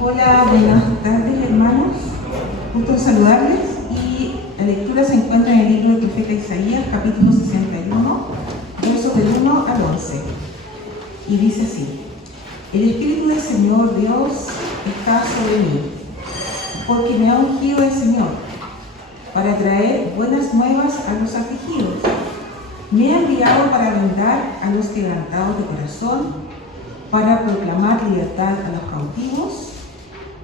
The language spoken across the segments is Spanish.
Hola, buenas tardes hermanos, gusto en saludarles y la lectura se encuentra en el libro del profeta Isaías, capítulo 61, versos del 1 al 11, y dice así: El Espíritu del Señor Dios está sobre mí, porque me ha ungido el Señor para traer buenas nuevas a los afligidos. Me ha enviado para vendar a los quebrantados de corazón, para proclamar libertad a los cautivos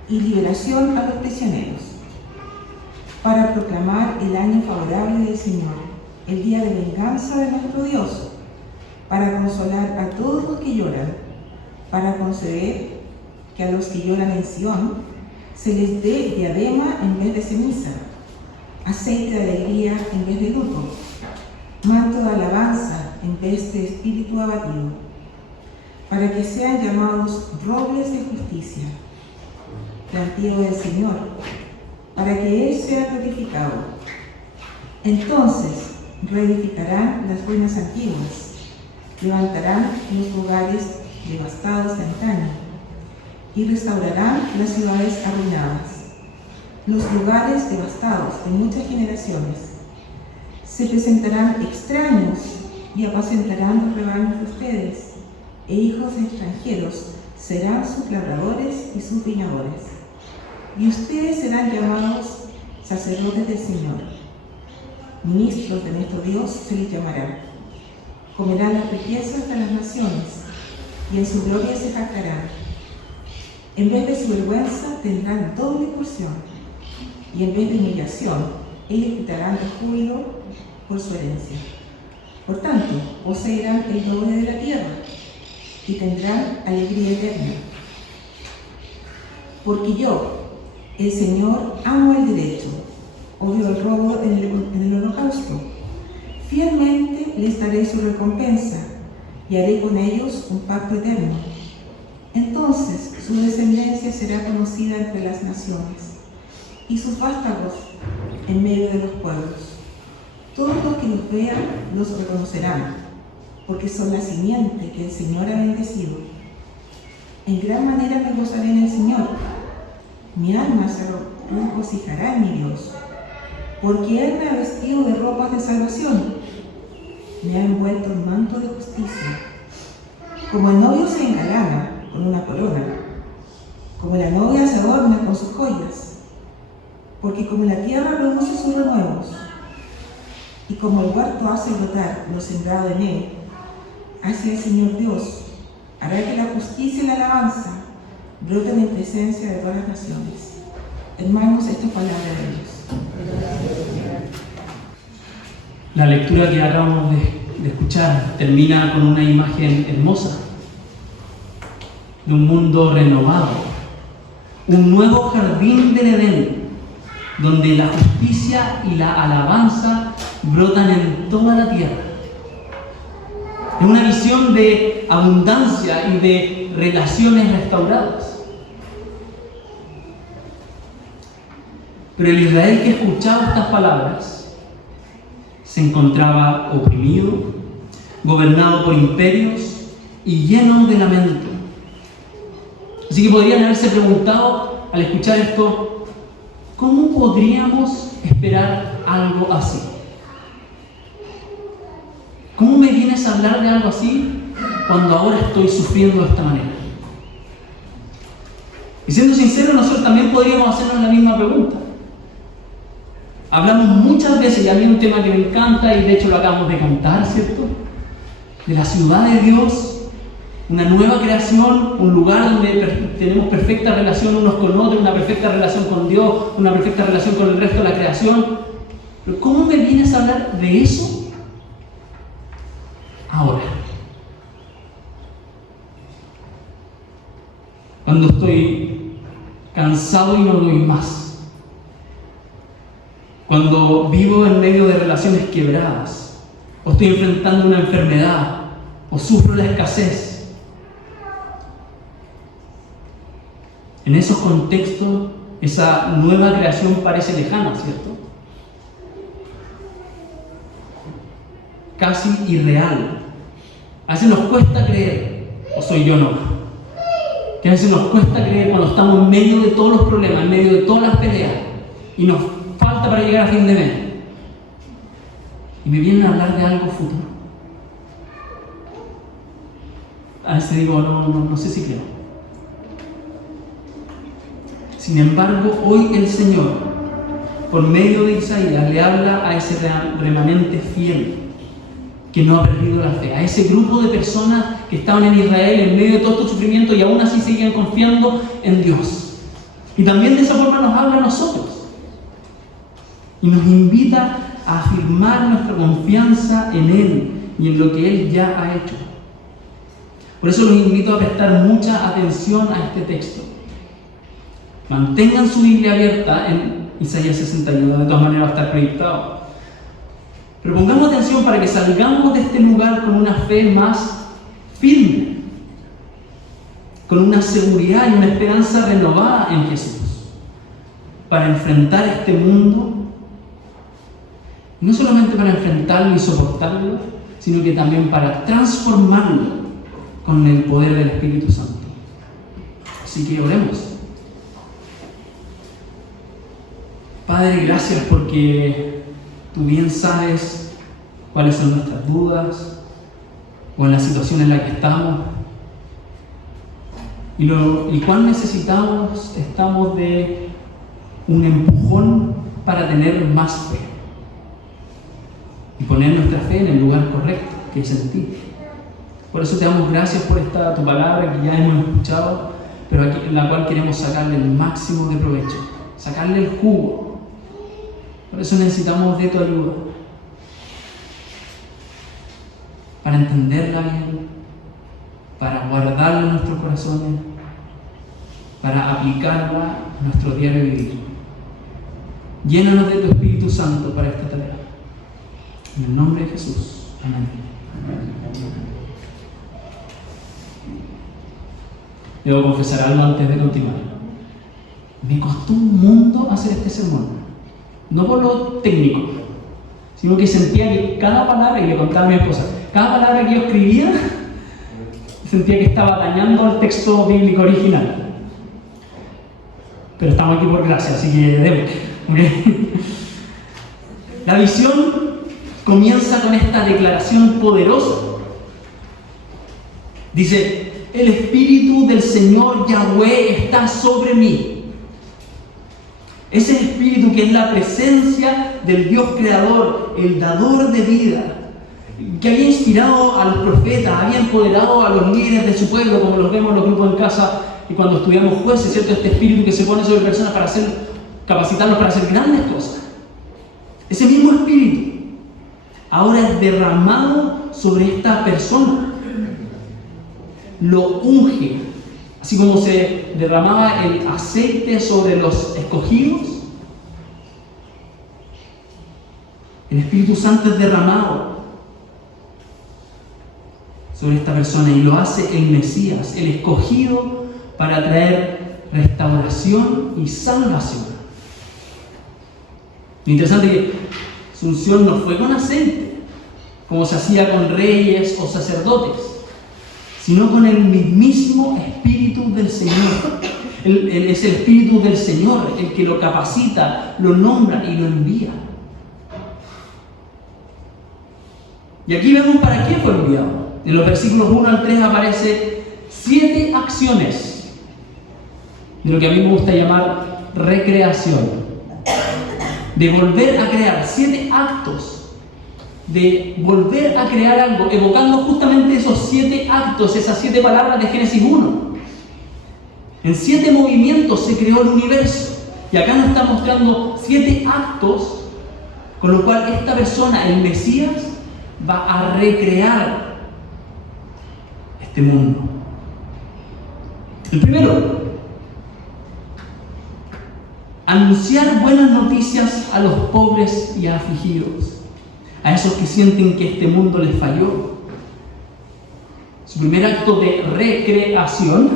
y liberación a los prisioneros, para proclamar el año favorable del Señor, el día de venganza de nuestro Dios, para consolar a todos los que lloran, para conceder que a los que lloran en Sión se les dé diadema en vez de ceniza, aceite de alegría en vez de luto, manto de alabanza en vez de espíritu abatido, para que sean llamados robles de justicia, plantío del Señor, para que Él sea glorificado. Entonces reedificarán las ruinas antiguas, levantarán los lugares devastados de antaño, y restaurarán las ciudades arruinadas, los lugares devastados de muchas generaciones. Se presentarán extraños y apacentarán los rebaños de ustedes, e hijos de extranjeros serán sus labradores y sus viñadores. Y ustedes serán llamados sacerdotes del Señor. Ministros de nuestro Dios se les llamará. Comerán las riquezas de las naciones, y en su gloria se jactarán. En vez de su vergüenza tendrán doble porción, y en vez de humillación, ellos quitarán el júbilo por su herencia. Por tanto, poseerán el doble de la tierra, y tendrán alegría eterna. Porque yo, el Señor, amo el derecho, odio el robo en el holocausto. Fielmente les daré su recompensa, y haré con ellos un pacto eterno. Entonces su descendencia será conocida entre las naciones, y sus vástagos en medio de los pueblos. Todos los que los vean los reconocerán, porque son la simiente que el Señor ha bendecido. En gran manera me gozaré en el Señor. Mi alma se regocijará en mi Dios, porque Él me ha vestido de ropas de salvación, me ha envuelto en manto de justicia. Como el novio se engalana con una corona, como la novia se adorna con sus joyas, porque como la tierra produce sus renuevos, y como el huerto hace brotar lo sembrado en él, así el Señor Dios hará que la justicia y la alabanza broten en presencia de todas las naciones. Hermanos, esta es palabra de Dios. La lectura que acabamos de escuchar termina con una imagen hermosa de un mundo renovado, un nuevo jardín del Edén, donde la justicia y la alabanza brotan en toda la tierra. Es una visión de abundancia y de relaciones restauradas. Pero el Israel que escuchaba estas palabras se encontraba oprimido, gobernado por imperios y lleno de lamento. Así que podrían haberse preguntado al escuchar esto: ¿cómo podríamos esperar algo así? ¿Cómo me vienes a hablar de algo así cuando ahora estoy sufriendo de esta manera? Y siendo sinceros, nosotros también podríamos hacernos la misma pregunta. Hablamos muchas veces, y a mí un tema que me encanta, y de hecho lo acabamos de cantar, ¿cierto? De la ciudad de Dios, una nueva creación, un lugar donde tenemos perfecta relación unos con otros, una perfecta relación con Dios, una perfecta relación con el resto de la creación. Pero ¿cómo me vienes a hablar de eso ahora? Cuando estoy cansado y no doy más. Cuando vivo en medio de relaciones quebradas, o estoy enfrentando una enfermedad, o sufro la escasez. En esos contextos, esa nueva creación parece lejana, ¿cierto? Casi irreal. A veces nos cuesta creer, o soy yo no. que a veces nos cuesta creer cuando estamos en medio de todos los problemas, en medio de todas las peleas, y nos falta para llegar a fin de mes. Y me vienen a hablar de algo futuro. A veces digo, no sé si creo. Sin embargo, hoy el Señor, por medio de Isaías, le habla a ese remanente fiel que no ha perdido la fe, a ese grupo de personas que estaban en Israel en medio de todo este sufrimiento y aún así seguían confiando en Dios. Y también de esa forma nos habla a nosotros y nos invita a afirmar nuestra confianza en Él y en lo que Él ya ha hecho. Por eso los invito a prestar mucha atención a este texto. Mantengan su Biblia abierta en Isaías 61, de todas maneras va a estar proyectado. Pero pongamos atención para que salgamos de este lugar con una fe más firme, con una seguridad y una esperanza renovada en Jesús, para enfrentar este mundo, y no solamente para enfrentarlo y soportarlo, sino que también para transformarlo con el poder del Espíritu Santo. Así que oremos. Padre, gracias porque tú bien sabes cuáles son nuestras dudas o en la situación en la que estamos y cuán necesitados estamos de un empujón para tener más fe y poner nuestra fe en el lugar correcto, que es en ti. Por eso te damos gracias por tu palabra que ya hemos escuchado, pero en la cual queremos sacarle el máximo de provecho, sacarle el jugo. Por eso necesitamos de tu ayuda, para entenderla bien, para guardarla en nuestros corazones, para aplicarla a nuestro diario vivir. Llénanos de tu Espíritu Santo para esta tarea. En el nombre de Jesús. Amén. Debo confesar algo antes de continuar. Me costó un mundo hacer este sermón. No por lo técnico, sino que sentía que cada palabra, y le contaba a mi esposa, cada palabra que yo escribía, sentía que estaba dañando el texto bíblico original. Pero estamos aquí por gracia, así que debo. ¿Okay? La visión comienza con esta declaración poderosa. Dice, el Espíritu del Señor Yahweh está sobre mí. Ese Espíritu que es la presencia del Dios Creador, el dador de vida, que había inspirado a los profetas, había empoderado a los líderes de su pueblo, como los vemos en los grupos en casa y cuando estudiamos Jueces, ¿cierto? Este Espíritu que se pone sobre personas para capacitarlos para hacer grandes cosas. Ese mismo Espíritu ahora es derramado sobre esta persona. Lo unge. Así como se derramaba el aceite sobre los escogidos, el Espíritu Santo es derramado sobre esta persona y lo hace el Mesías, el escogido para traer restauración y salvación. Lo interesante es que su unción no fue con aceite, como se hacía con reyes o sacerdotes, sino con el mismísimo Espíritu del Señor. Es el Espíritu del Señor el que lo capacita, lo nombra y lo envía. Y aquí vemos para qué fue enviado. En los versículos 1 al 3 aparece 7 acciones de lo que a mí me gusta llamar recreación. De volver a crear, 7 actos de volver a crear algo, evocando justamente esos 7 actos, esas 7 palabras de Génesis 1. En 7 movimientos se creó el universo. Y acá nos está mostrando 7 actos, con lo cual esta persona, el Mesías, va a recrear este mundo. El primero, anunciar buenas noticias a los pobres y afligidos, a esos que sienten que este mundo les falló. Su primer acto de recreación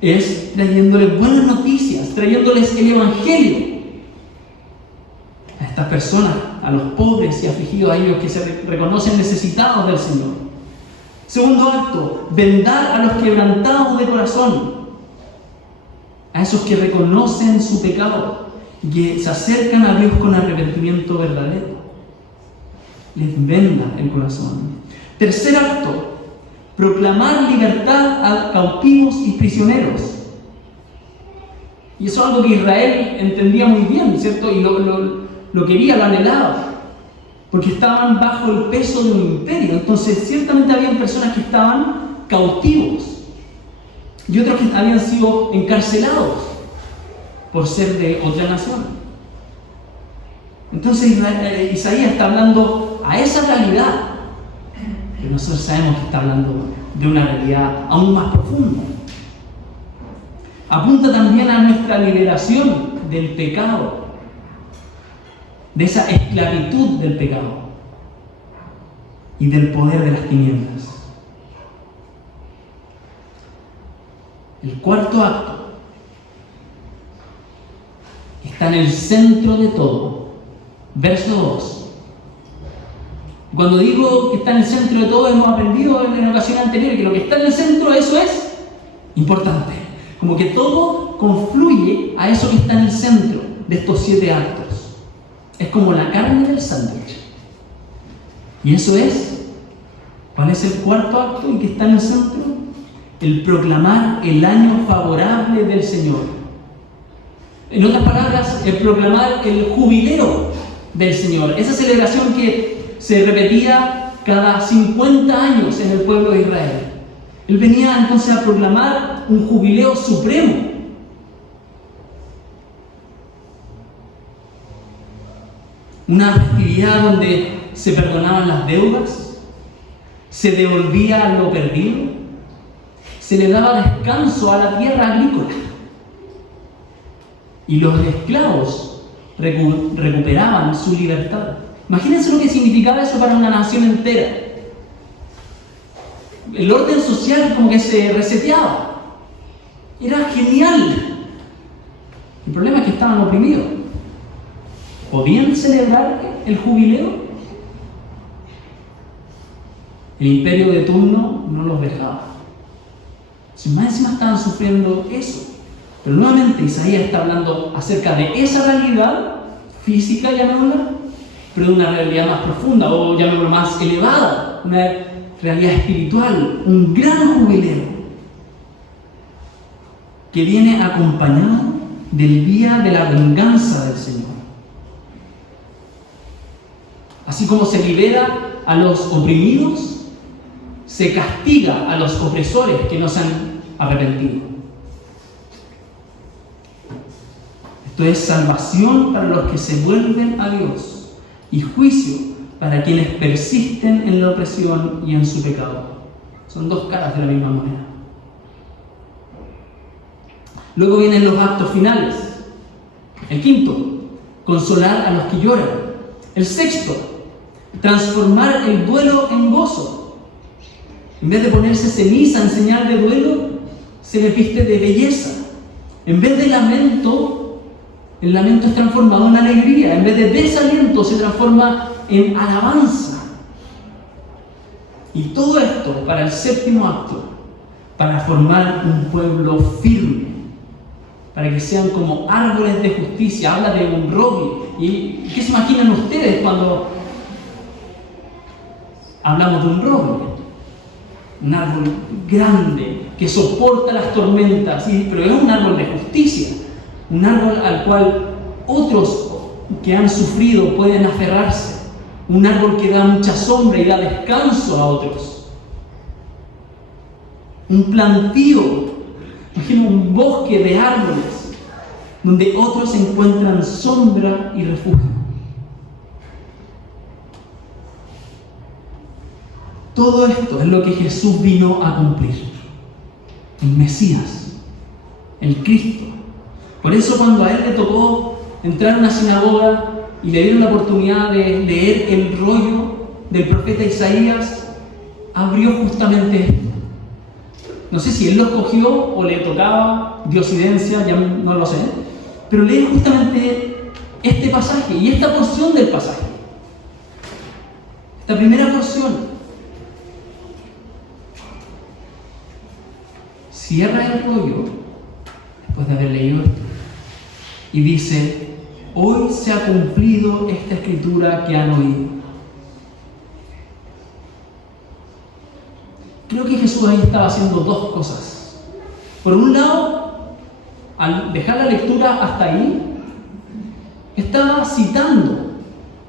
es trayéndoles buenas noticias, trayéndoles el Evangelio a estas personas, a los pobres y afligidos, a ellos que se reconocen necesitados del Señor. Segundo acto, vendar a los quebrantados de corazón. a esos que reconocen su pecado y que se acercan a Dios con arrepentimiento verdadero. Les venda el corazón. Tercer acto, proclamar libertad a cautivos y prisioneros. Y eso es algo que Israel entendía muy bien, ¿cierto? Y lo quería, lo anhelaba, porque estaban bajo el peso de un imperio. Entonces, ciertamente habían personas que estaban cautivos y otros que habían sido encarcelados por ser de otra nación. Entonces, Isaías está hablando a esa realidad, pero nosotros sabemos que está hablando de una realidad aún más profunda. Apunta también a nuestra liberación del pecado, de esa esclavitud del pecado y del poder de las tinieblas. El cuarto acto está en el centro de todo. Verso 2. Cuando digo que está en el centro de todo, hemos aprendido en ocasiones anteriores que lo que está en el centro, eso es importante. Como que todo confluye a eso que está en el centro de estos 7 actos. Es como la carne del sándwich. Y eso es, ¿cuál es el cuarto acto y que está en el centro? El proclamar el año favorable del Señor. En otras palabras, el proclamar el jubileo del Señor. Esa celebración que se repetía cada 50 años en el pueblo de Israel. Él venía entonces a proclamar un jubileo supremo. Una festividad donde se perdonaban las deudas, se devolvía lo perdido, se le daba descanso a la tierra agrícola y los esclavos recuperaban su libertad. Imagínense lo que significaba eso para una nación entera. El orden social como que se reseteaba. Era genial. El problema es que estaban oprimidos. ¿Podían celebrar el jubileo? El imperio de turno no los dejaba. Si más encima estaban sufriendo eso. Pero nuevamente Isaías está hablando acerca de esa realidad física, llamémosla, pero de una realidad más profunda, o llamémosla más elevada, una realidad espiritual, un gran jubileo que viene acompañado del día de la venganza del Señor. Así como se libera a los oprimidos, se castiga a los opresores que no se han arrepentido. Esto es salvación para los que se vuelven a Dios y juicio para quienes persisten en la opresión y en su pecado. Son dos caras de la misma moneda. Luego vienen los actos finales. El quinto, consolar a los que lloran. El sexto, transformar el duelo en gozo. En vez de ponerse ceniza en señal de duelo, se les viste de belleza. En vez de lamento, el lamento es transformado en alegría. En vez de desaliento, se transforma en alabanza. Y todo esto para el séptimo acto, para formar un pueblo firme, para que sean como árboles de justicia. Habla de un roble. ¿Y qué se imaginan ustedes cuando hablamos de un roble? Un árbol grande que soporta las tormentas, pero es un árbol de justicia, un árbol al cual otros que han sufrido pueden aferrarse, un árbol que da mucha sombra y da descanso a otros, un plantío, imagina un bosque de árboles donde otros encuentran sombra y refugio. Todo esto es lo que Jesús vino a cumplir. El Mesías, el Cristo. Por eso cuando a él le tocó entrar a una sinagoga y le dieron la oportunidad de leer el rollo del profeta Isaías, abrió justamente esto. No sé si él lo escogió o le tocaba diosidencia, ya no lo sé, pero lee justamente este pasaje y esta porción del pasaje. Esta primera porción. Cierra el rollo después de haber leído esto. Y dice, hoy se ha cumplido esta escritura que han oído. Creo que Jesús ahí estaba haciendo dos cosas. Por un lado, al dejar la lectura hasta ahí, estaba citando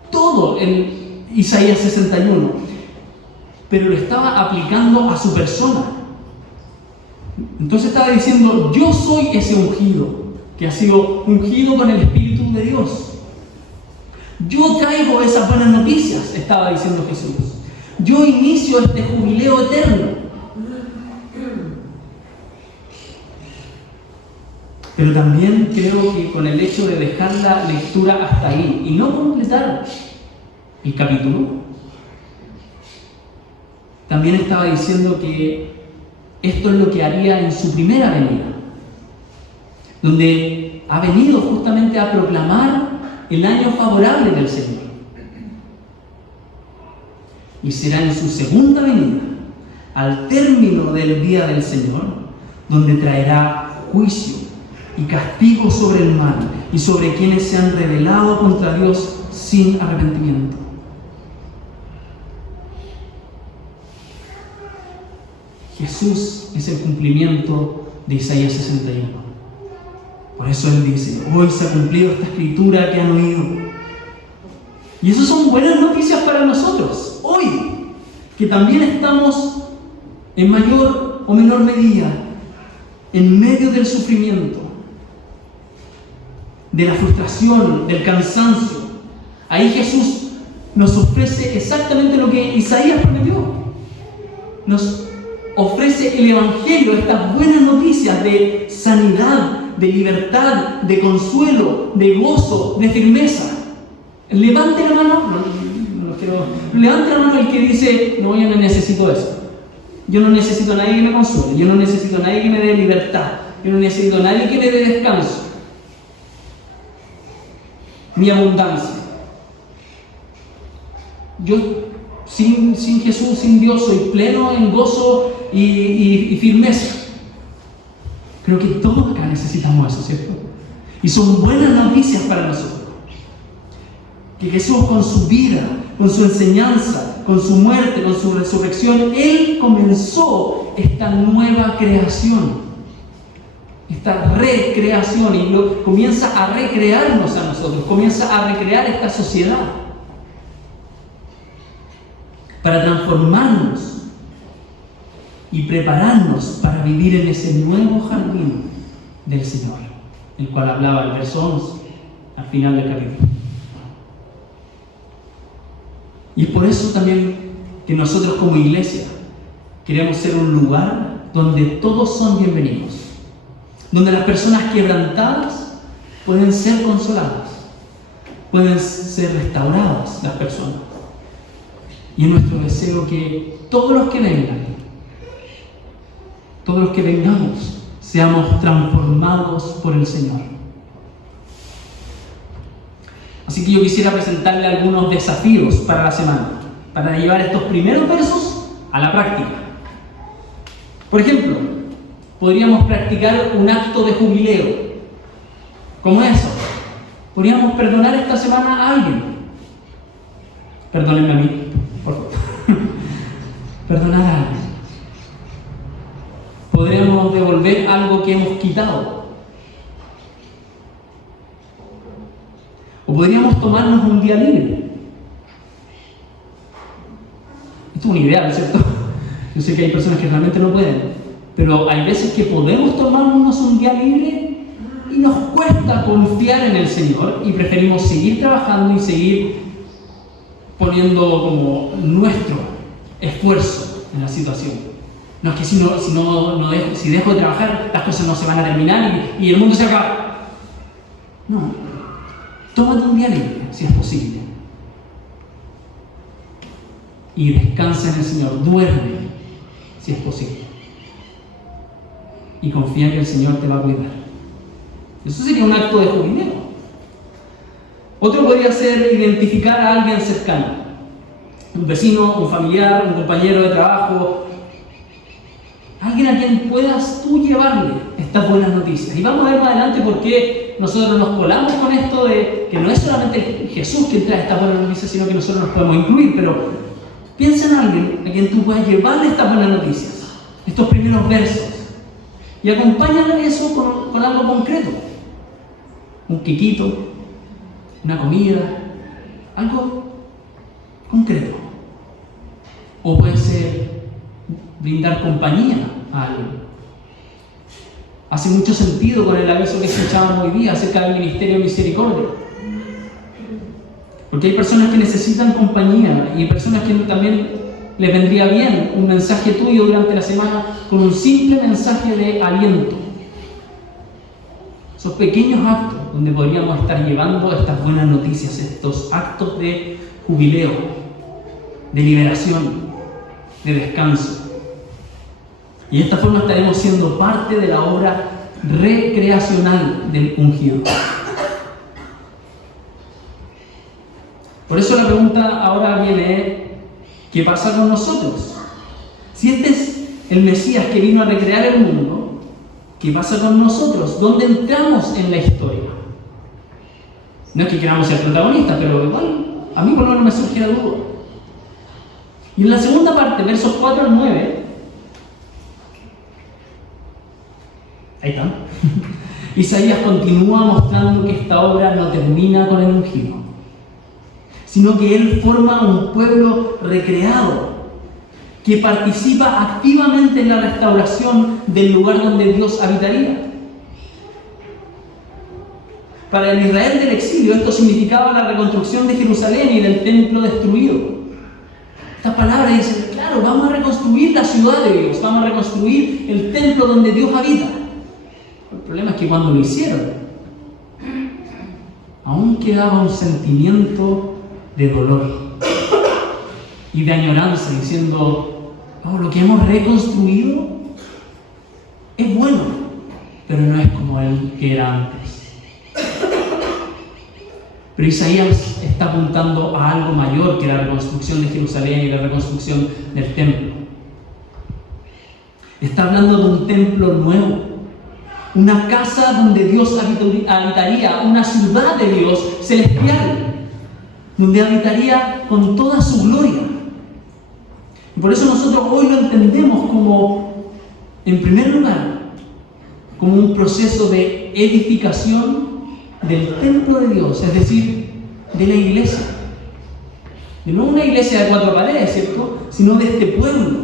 todo en Isaías 61, pero lo estaba aplicando a su persona. Entonces estaba diciendo, yo soy ese ungido, que ha sido ungido con el Espíritu de Dios. Yo traigo esas buenas noticias, estaba diciendo Jesús. Yo inicio este jubileo eterno. Pero también creo que con el hecho de dejar la lectura hasta ahí y no completar el capítulo, también estaba diciendo que esto es lo que haría en su primera venida, donde ha venido justamente a proclamar el año favorable del Señor. Y será en su segunda venida, al término del día del Señor, donde traerá juicio y castigo sobre el mal y sobre quienes se han rebelado contra Dios sin arrepentimiento. Jesús es el cumplimiento de Isaías 61. Por eso Él dice, hoy se ha cumplido esta escritura que han oído. Y eso son buenas noticias para nosotros, hoy, que también estamos en mayor o menor medida en medio del sufrimiento, de la frustración, del cansancio. Ahí Jesús nos ofrece exactamente lo que Isaías prometió. Nos ofrece el Evangelio, estas buenas noticias de sanidad, de libertad, de consuelo, de gozo, de firmeza. Levante la mano, levante la mano el que dice, no, yo no necesito eso. Yo no necesito a nadie que me consuele, yo no necesito a nadie que me dé libertad, yo no necesito a nadie que me dé descanso, ni abundancia. Yo sin Jesús, sin Dios, soy pleno en gozo y firmeza. Creo que todos acá necesitamos eso, ¿cierto? Y son buenas noticias para nosotros. Que Jesús, con su vida, con su enseñanza, con su muerte, con su resurrección, Él comenzó esta nueva creación, esta recreación, y comienza a recrearnos a nosotros, comienza a recrear esta sociedad para transformarnos y prepararnos para vivir en ese nuevo jardín del Señor, el cual hablaba el verso 11 al final del capítulo. Y es por eso también que nosotros como iglesia queremos ser un lugar donde todos son bienvenidos, donde las personas quebrantadas pueden ser consoladas, pueden ser restauradas las personas. Y es nuestro deseo que todos los que vengan, todos los que vengamos, seamos transformados por el Señor. Así que yo quisiera presentarle algunos desafíos para la semana, para llevar estos primeros versos a la práctica. Por ejemplo, podríamos practicar un acto de jubileo. ¿Cómo eso? Podríamos perdonar esta semana a alguien. Perdónenme a mí, por favor. Perdonar a alguien. Podríamos devolver algo que hemos quitado. O podríamos tomarnos un día libre. Esto es un ideal, ¿cierto? Yo sé que hay personas que realmente no pueden, pero hay veces que podemos tomarnos un día libre y nos cuesta confiar en el Señor y preferimos seguir trabajando y seguir poniendo como nuestro esfuerzo en la situación. No es que si dejo de trabajar, las cosas no se van a terminar y el mundo se acaba. No. Tómate un día libre, si es posible. Y descansa en el Señor. Duerme, si es posible. Y confía que el Señor te va a cuidar. Eso sería un acto de jubileo. Otro podría ser identificar a alguien cercano. Un vecino, un familiar, un compañero de trabajo. alguien a quien puedas tú llevarle estas buenas noticias. Y vamos a ver más adelante por qué nosotros nos colamos con esto de que no es solamente Jesús quien trae estas buenas noticias, sino que nosotros nos podemos incluir. Pero piensa en alguien a quien tú puedas llevarle estas buenas noticias, estos primeros versos, y acompáñale eso con algo concreto. Un quequito, una comida, algo concreto. O puede ser brindar compañía a alguien. Hace mucho sentido con el aviso que escuchábamos hoy día acerca del Ministerio de Misericordia. Porque hay personas que necesitan compañía y hay personas que también les vendría bien un mensaje tuyo durante la semana con un simple mensaje de aliento. Esos pequeños actos donde podríamos estar llevando estas buenas noticias, estos actos de jubileo, de liberación, de descanso. Y de esta forma estaremos siendo parte de la obra recreacional del ungido. Por eso la pregunta ahora viene, ¿qué pasa con nosotros? Si este es el Mesías que vino a recrear el mundo, ¿qué pasa con nosotros? ¿Dónde entramos en la historia? No es que queramos ser protagonistas, pero igual a mí por lo menos me surge la duda. Y en la segunda parte, versos 4 al 9, ahí están. Isaías continúa mostrando que esta obra no termina con el ungido, sino que él forma un pueblo recreado que participa activamente en la restauración del lugar donde Dios habitaría. Para el Israel del exilio esto significaba la reconstrucción de Jerusalén y del templo destruido. Estas palabras dicen, claro, vamos a reconstruir la ciudad de Dios, vamos a reconstruir el templo donde Dios habita. El problema es que cuando lo hicieron, aún quedaba un sentimiento de dolor y de añoranza, diciendo, oh, lo que hemos reconstruido es bueno, pero no es como el que era antes. Pero Isaías está apuntando a algo mayor que la reconstrucción de Jerusalén y la reconstrucción del templo. Está hablando de un templo nuevo, una casa donde Dios habitaría, una ciudad de Dios celestial, donde habitaría con toda su gloria. Y por eso nosotros hoy lo entendemos como, en primer lugar, como un proceso de edificación del templo de Dios, es decir, de la iglesia. Y no una iglesia de 4 paredes, ¿cierto? Sino de este pueblo.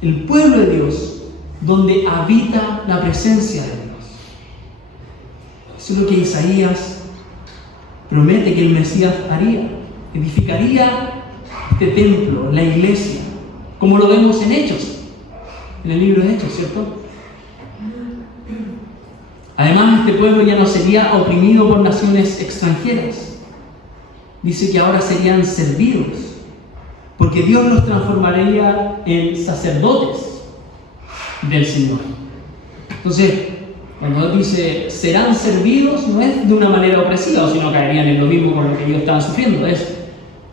El pueblo de Dios, donde habita la presencia de Dios. Eso es lo que Isaías promete que el Mesías haría. Edificaría este templo, la iglesia, como lo vemos en Hechos, en el libro de Hechos, ¿cierto? Además, este pueblo ya no sería oprimido por naciones extranjeras. Dice que ahora serían servidos, porque Dios los transformaría en sacerdotes del Señor. Entonces, cuando Dios dice serán servidos, no es de una manera opresiva, sino caerían en lo mismo con lo que ellos estaban sufriendo. Es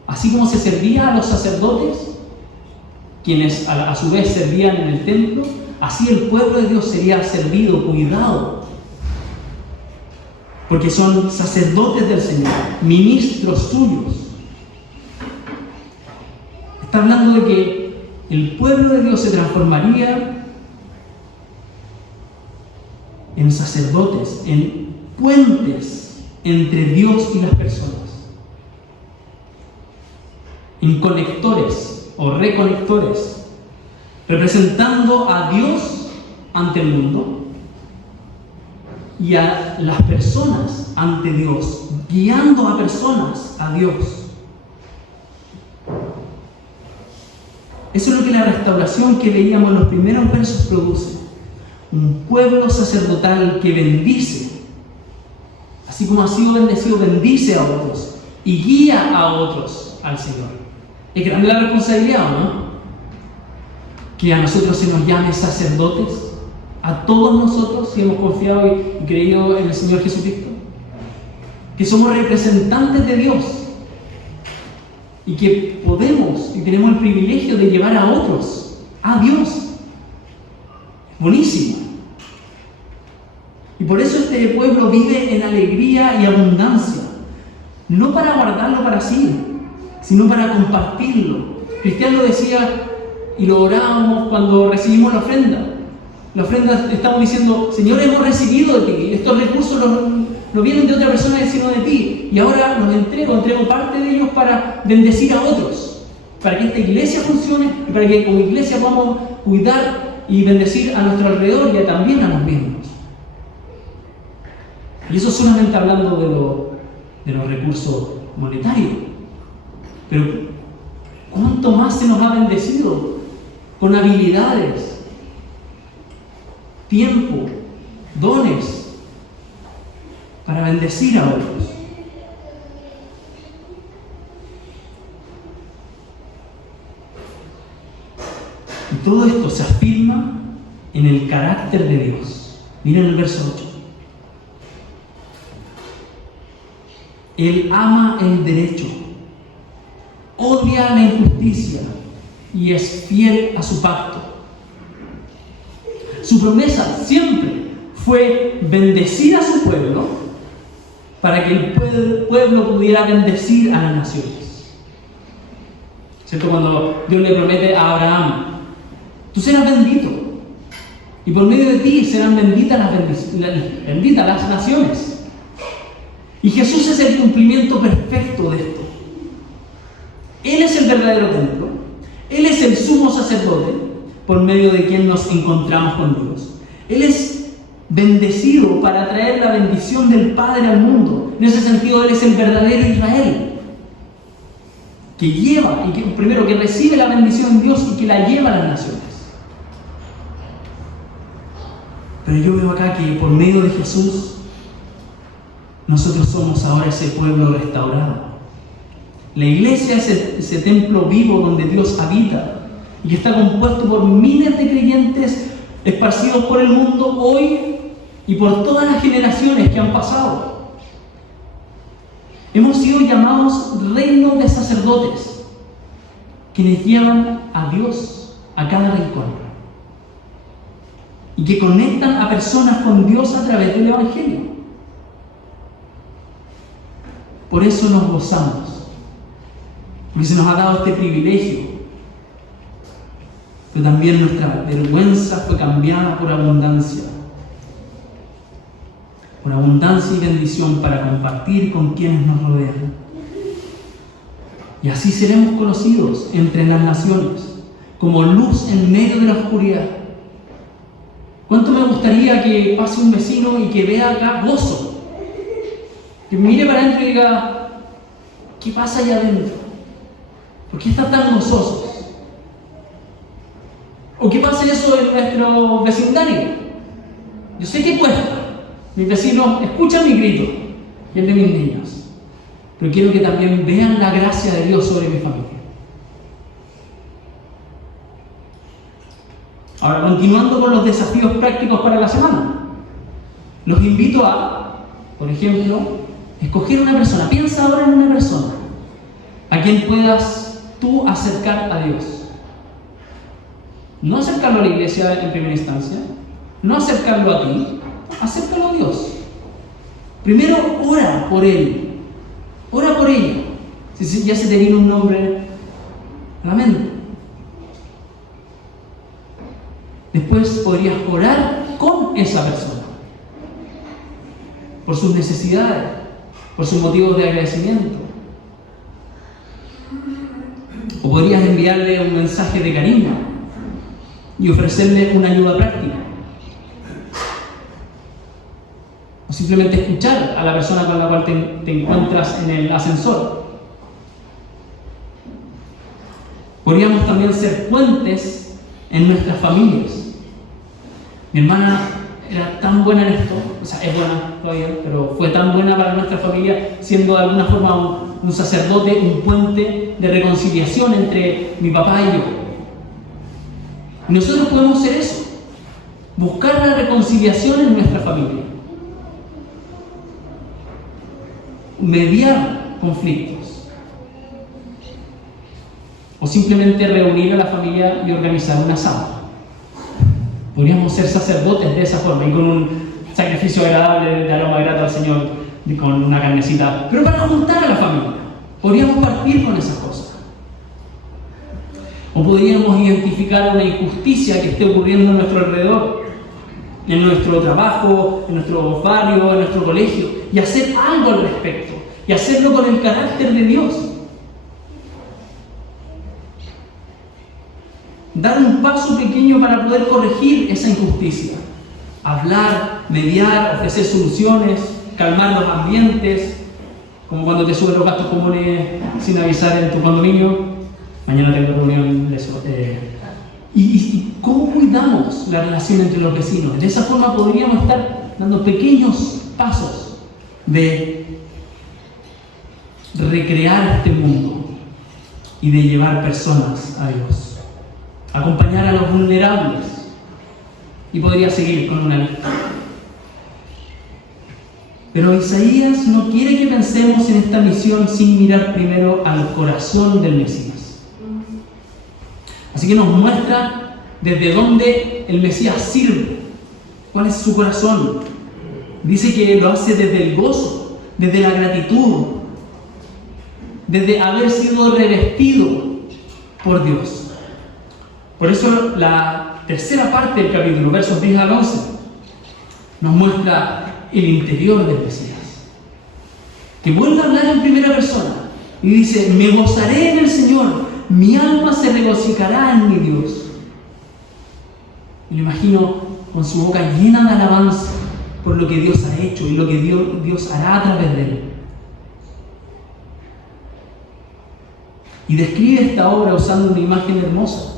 así como se servía a los sacerdotes, quienes a su vez servían en el templo, así el pueblo de Dios sería servido, cuidado, porque son sacerdotes del Señor, ministros suyos. Está hablando de que el pueblo de Dios se transformaría en sacerdotes, en puentes entre Dios y las personas, en conectores o reconectores, representando a Dios ante el mundo y a las personas ante Dios, guiando a personas a Dios. Eso es lo que la restauración que veíamos en los primeros versos produce. Un pueblo sacerdotal que bendice, así como ha sido bendecido, bendice a otros y guía a otros al Señor. Es grande la responsabilidad, ¿no? Que a nosotros se nos llame sacerdotes, a todos nosotros, si hemos confiado y creído en el Señor Jesucristo, que somos representantes de Dios y que podemos y tenemos el privilegio de llevar a otros a Dios Buenísimo. Y por eso este pueblo vive en alegría y abundancia, no para guardarlo para sí, sino para compartirlo. Cristian lo decía y lo orábamos cuando recibimos la ofrenda. La ofrenda estamos diciendo: Señor, hemos recibido de ti, estos recursos no vienen de otra persona sino de ti, y ahora los entrego parte de ellos para bendecir a otros, para que esta iglesia funcione y para que como iglesia podamos cuidar y bendecir a nuestro alrededor y también a los miembros. Y eso solamente hablando de los recursos monetarios. Pero ¿cuánto más se nos ha bendecido con habilidades, tiempo, dones para bendecir a otros? Y todo esto se afirma en el carácter de Dios. Miren el verso 8. Él ama el derecho, odia la injusticia y es fiel a su pacto. Su promesa siempre fue bendecir a su pueblo para que el pueblo pudiera bendecir a las naciones. ¿Cierto? Cuando Dios le promete a Abraham: tú serás bendito y por medio de ti serán benditas las naciones. Y Jesús es el cumplimiento perfecto de esto. Él es el verdadero templo. Él es el sumo sacerdote por medio de quien nos encontramos con Dios. Él es bendecido para traer la bendición del Padre al mundo. En ese sentido, Él es el verdadero Israel, que lleva, y primero que recibe la bendición de Dios y que la lleva a las naciones. Pero yo veo acá que por medio de Jesús nosotros somos ahora ese pueblo restaurado. La iglesia es ese templo vivo donde Dios habita y que está compuesto por miles de creyentes esparcidos por el mundo hoy y por todas las generaciones que han pasado. Hemos sido llamados reino de sacerdotes, quienes llevan a Dios a cada rincón y que conectan a personas con Dios a través del Evangelio. Por eso nos gozamos, porque se nos ha dado este privilegio, pero también nuestra vergüenza fue cambiada por abundancia y bendición para compartir con quienes nos rodean. Y así seremos conocidos entre las naciones como luz en medio de la oscuridad. ¿Cuánto me gustaría que pase un vecino y que vea acá gozo? Que mire para adentro y diga: ¿qué pasa allá adentro? ¿Por qué están tan gozosos? ¿O qué pasa eso en nuestro vecindario? Yo sé que cuesta. Mis vecinos escuchan mi grito y el de mis niños. Pero quiero que también vean la gracia de Dios sobre mi familia. Ahora, continuando con los desafíos prácticos para la semana, los invito a, por ejemplo, escoger una persona. Piensa ahora en una persona a quien puedas tú acercar a Dios. No acercarlo a la iglesia en primera instancia, no acercarlo a ti, acércalo a Dios. Primero ora por él, ora por ella. Si ya se te viene un nombre a la mente. Después podrías orar con esa persona por sus necesidades, por sus motivos de agradecimiento. O podrías enviarle un mensaje de cariño y ofrecerle una ayuda práctica. O simplemente escuchar a la persona con la cual te encuentras en el ascensor. Podríamos también ser puentes en nuestras familias. Mi hermana era tan buena en esto, o sea, es buena todavía, pero fue tan buena para nuestra familia, siendo de alguna forma un sacerdote, un puente de reconciliación entre mi papá y yo. Y nosotros podemos ser eso, buscar la reconciliación en nuestra familia, mediar conflictos, o simplemente reunir a la familia y organizar un asado. Podríamos ser sacerdotes de esa forma y con un sacrificio agradable de aroma grato al Señor, con una carnecita, pero para juntar a la familia. Podríamos partir con esas cosas. O podríamos identificar una injusticia que esté ocurriendo en nuestro alrededor, en nuestro trabajo, en nuestro barrio, en nuestro colegio, y hacer algo al respecto, y hacerlo con el carácter de Dios. Dar un paso pequeño para poder corregir esa injusticia. Hablar, mediar, ofrecer soluciones, calmar los ambientes, como cuando te suben los gastos comunes sin avisar en tu condominio. Mañana tengo reunión de eso. ¿Y cómo cuidamos la relación entre los vecinos? De esa forma podríamos estar dando pequeños pasos de recrear este mundo y de llevar personas a Dios. Acompañar a los vulnerables. Y podría seguir con una lista. Pero Isaías no quiere que pensemos en esta misión sin mirar primero al corazón del Mesías. Así que nos muestra desde dónde el Mesías sirve, cuál es su corazón. Dice que lo hace desde el gozo, desde la gratitud, desde haber sido revestido por Dios. Por eso la tercera parte del capítulo, versos 10 al 11, nos muestra el interior del Mesías, que vuelve a hablar en primera persona y dice: me gozaré en el Señor, mi alma se regocijará en mi Dios. Y lo imagino con su boca llena de alabanza por lo que Dios ha hecho y lo que Dios hará a través de él. Y describe esta obra usando una imagen hermosa,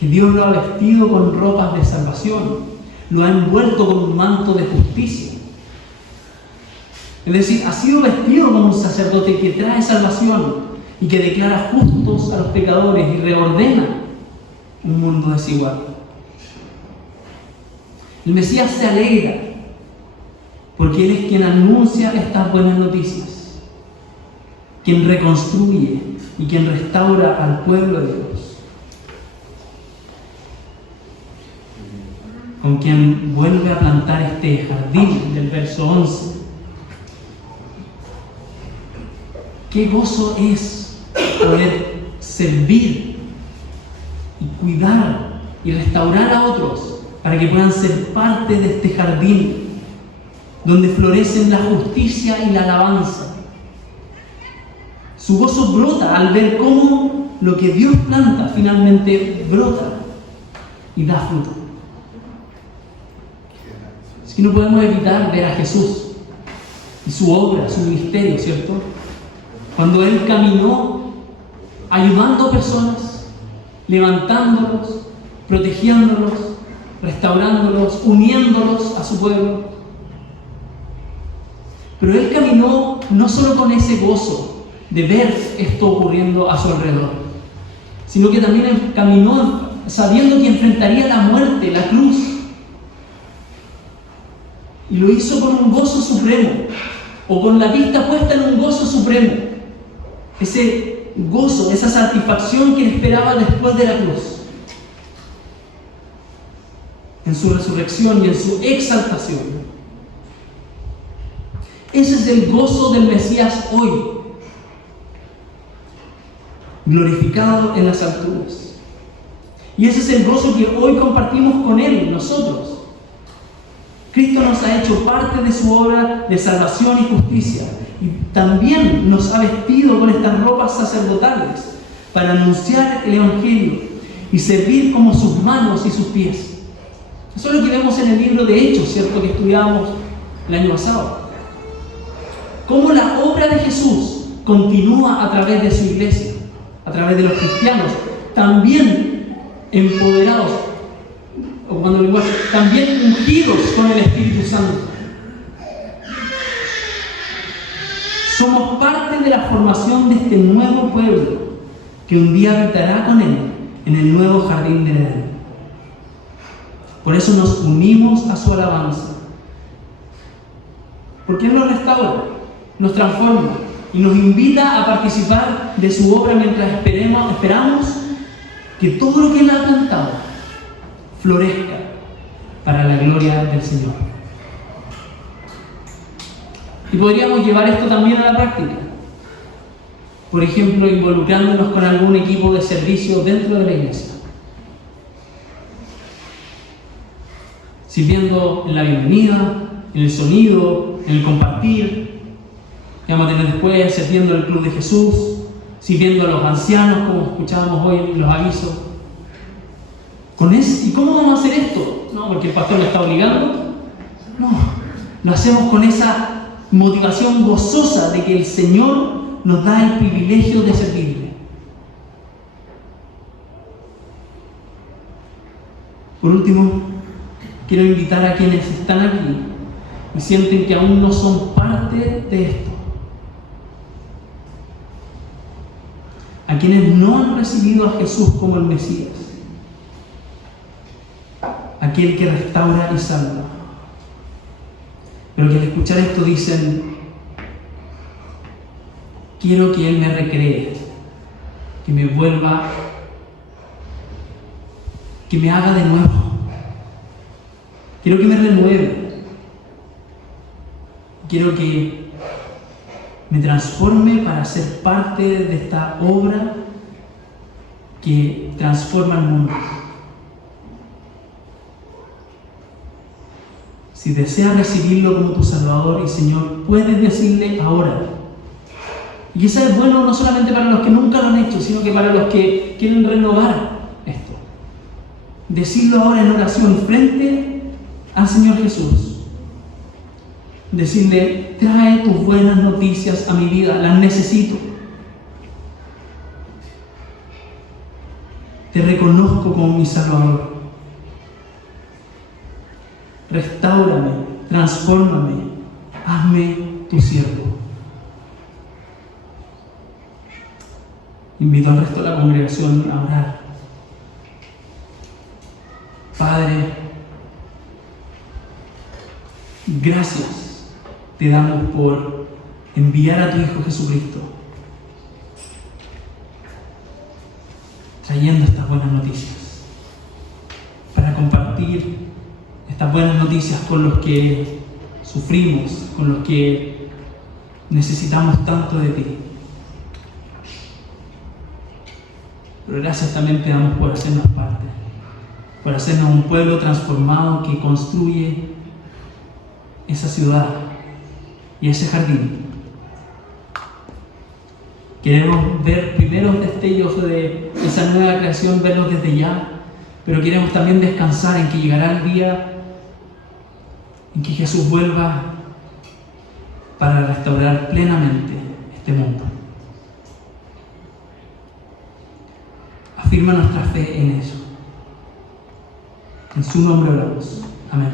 que Dios lo ha vestido con ropas de salvación, lo ha envuelto con un manto de justicia. Es decir, ha sido vestido como un sacerdote que trae salvación y que declara justos a los pecadores y reordena un mundo desigual. El Mesías se alegra porque Él es quien anuncia estas buenas noticias, quien reconstruye y quien restaura al pueblo de Dios, con quien vuelve a plantar este jardín del verso 11. Qué gozo es poder servir y cuidar y restaurar a otros para que puedan ser parte de este jardín donde florecen la justicia y la alabanza. Su gozo brota al ver cómo lo que Dios planta finalmente brota y da fruto. Es que no podemos evitar ver a Jesús y su obra, su ministerio, ¿cierto? Cuando Él caminó ayudando a personas, levantándolos, protegiéndolos, restaurándolos, uniéndolos a su pueblo. Pero Él caminó no solo con ese gozo de ver esto ocurriendo a su alrededor, sino que también Él caminó sabiendo que enfrentaría la muerte, la cruz. Y lo hizo con un gozo supremo, o con la vista puesta en un gozo supremo. Ese gozo, esa satisfacción que esperaba después de la cruz, en su resurrección y en su exaltación. Ese es el gozo del Mesías hoy, glorificado en las alturas. Y ese es el gozo que hoy compartimos con Él, nosotros. Cristo nos ha hecho parte de su obra de salvación y justicia, y también nos ha vestido con estas ropas sacerdotales para anunciar el Evangelio y servir como sus manos y sus pies. Eso es lo que vemos en el libro de Hechos, ¿cierto?, que estudiábamos el año pasado. Cómo la obra de Jesús continúa a través de su iglesia, a través de los cristianos, también empoderados, o cuando lo igual, también ungidos con el Espíritu Santo. Somos parte de la formación de este nuevo pueblo que un día habitará con Él en el nuevo jardín de Edén. Por eso nos unimos a su alabanza, porque Él nos restaura, nos transforma y nos invita a participar de su obra mientras esperamos que todo lo que Él ha plantado florezca para la gloria del Señor. Y podríamos llevar esto también a la práctica. Por ejemplo, involucrándonos con algún equipo de servicio dentro de la iglesia. Sirviendo en la bienvenida, en el sonido, en el compartir. Que vamos a tener después, sirviendo en el Club de Jesús, sirviendo a los ancianos, como escuchábamos hoy en los avisos. ¿Y cómo vamos a hacer esto? No, porque el pastor me está obligando. No, lo hacemos con esa motivación gozosa de que el Señor nos da el privilegio de servirle. Por último, quiero invitar a quienes están aquí y sienten que aún no son parte de esto, a quienes no han recibido a Jesús como el Mesías, aquel que restaura y salva, pero que al escuchar esto dicen: quiero que Él me recree, que me vuelva, que me haga de nuevo, quiero que me renueve, quiero que me transforme para ser parte de esta obra que transforma el mundo. Si deseas recibirlo como tu Salvador y Señor, puedes decirle ahora. Y quizás es bueno no solamente para los que nunca lo han hecho, sino que para los que quieren renovar esto. Decirlo ahora en oración frente al Señor Jesús. Decirle: trae tus buenas noticias a mi vida, las necesito. Te reconozco como mi Salvador. Restáurame, transfórmame, hazme tu siervo. Invito al resto de la congregación a orar. Padre, gracias te damos por enviar a tu Hijo Jesucristo, trayendo estas buenas noticias, para compartir estas buenas noticias con los que sufrimos, con los que necesitamos tanto de ti. Pero gracias también te damos por hacernos parte, por hacernos un pueblo transformado que construye esa ciudad y ese jardín. Queremos ver primeros destellos de esa nueva creación, verlos desde ya, pero queremos también descansar en que llegará el día en que Jesús vuelva para restaurar plenamente este mundo. Afirma nuestra fe en eso. En su nombre oramos. Amén.